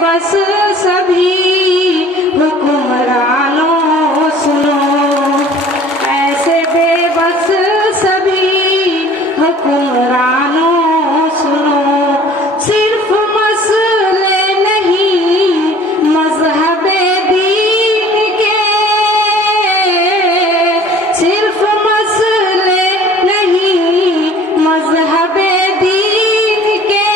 बेबस सभी हुक्मरानों सुनो, ऐसे बेबस सभी हुक्मरानों सुनो। सिर्फ मसले नहीं मजहबे दीन के, सिर्फ मसले नहीं मजहबे दीन के,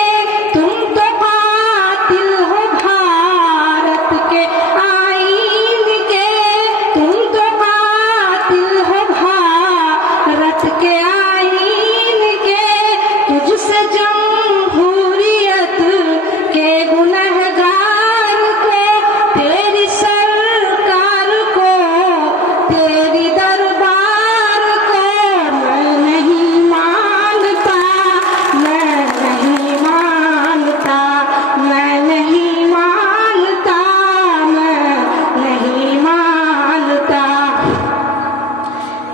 तुम तो कातिल हो भारत के आईन के, तुम तो कातिल हो भारत के आईन के। तुझसे जमहूरियत के गुनहगार को, तेरी सरकार को, तेरी दरबार को मैं नहीं मानता, मैं नहीं मानता, मैं नहीं मानता, मैं नहीं मानता।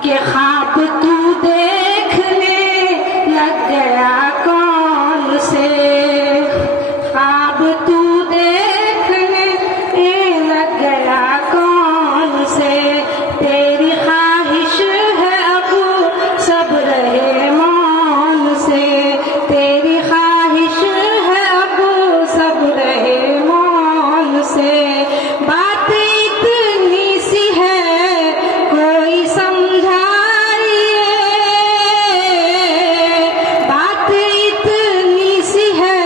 कि ख्वाब तू देखने लग गया कौन से, ख्वाब तू देखने लग गया कौन से। तेरी ख्वाहिश है अब सब रहे मौन से, तेरी ख्वाहिश है अब सब रहे मौन से। बात इतनी सी है कोई समझाइए, बात इतनी सी है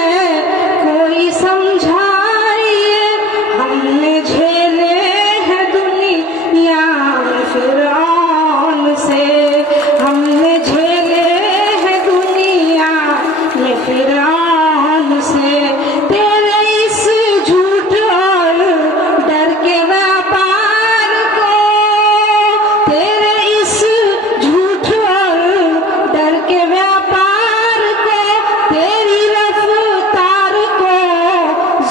कोई समझाइए। हमने झेले हैं दुनिया में फिरौन से, हमने झेले हैं दुनिया में फिरौन से। तेरे इस झूठ और डर के व्यापार को, तेरे इस झूठ और डर के व्यापार को, तेरी रफ्तार को,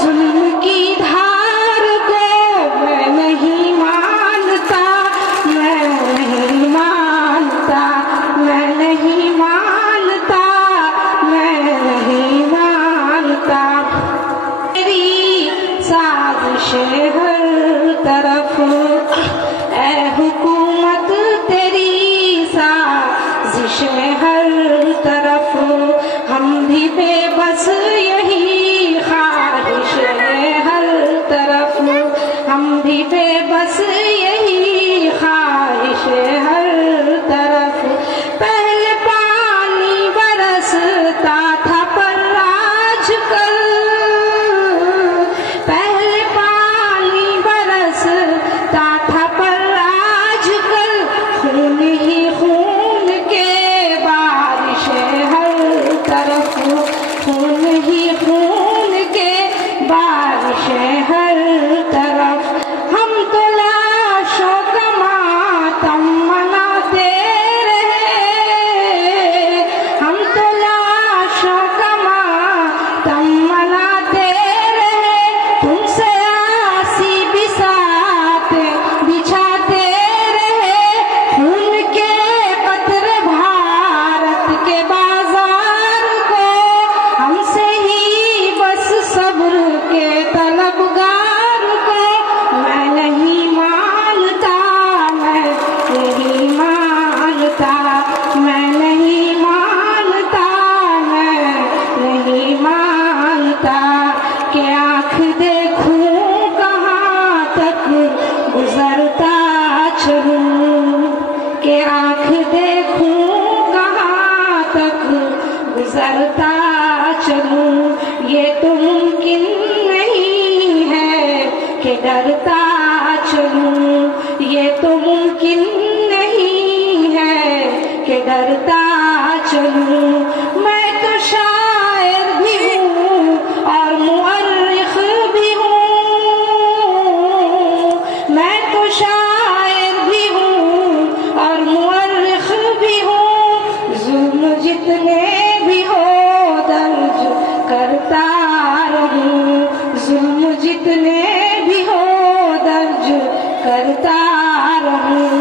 जुल्म की धार को मैं नहीं मानता, मैं नहीं मानता, मैं नहीं मानता, मैं नहीं मानता। तेरी साजिशें हर तरफ ऐ हुकूमत, तेरी साजिशें हर तरफ। हम भी बेबस यही ख्वाहिश है हर तरफ, हम भी बेबस यही ख्वाहिश है हर तरफ। पहले पानी बरसता था पर आजकल, पहले पानी बरसता था पर आजकल खून ही खून के बारिश है हर तरफ, खून ही खून के बारिश है हर तरफ। हम तो लाशों का मातम मनाते रहे, हम तो लाशों का मातम मनाते रहे। तुमसे आसी बिसाते बिछाते रहे, खून के कतरे भारत के बाजार को, हमसे ही बस सब्र के तलबगार को मैं नहीं मानता, मैं नहीं मानता, मैं नहीं मानता, मैं नहीं मानता। कि आँख देखूं कहाँ तक गुजरता चलूं, कि आँख देखूं कहाँ तक गुजरता चलूं। ये तो मुमकिन नहीं है कि डरता चलूं, ये तो मुमकिन नहीं है कि डरता चलूं। मैं तो शायर भी हूँ और मुअर्रिख भी हूँ, मैं तो शायर भी हूँ और मुअर्रिख भी हूँ। जुल्म जितने भी हो दर्ज करता रहूं, जुल्म जितने भी हो दर्ज करता रहूं।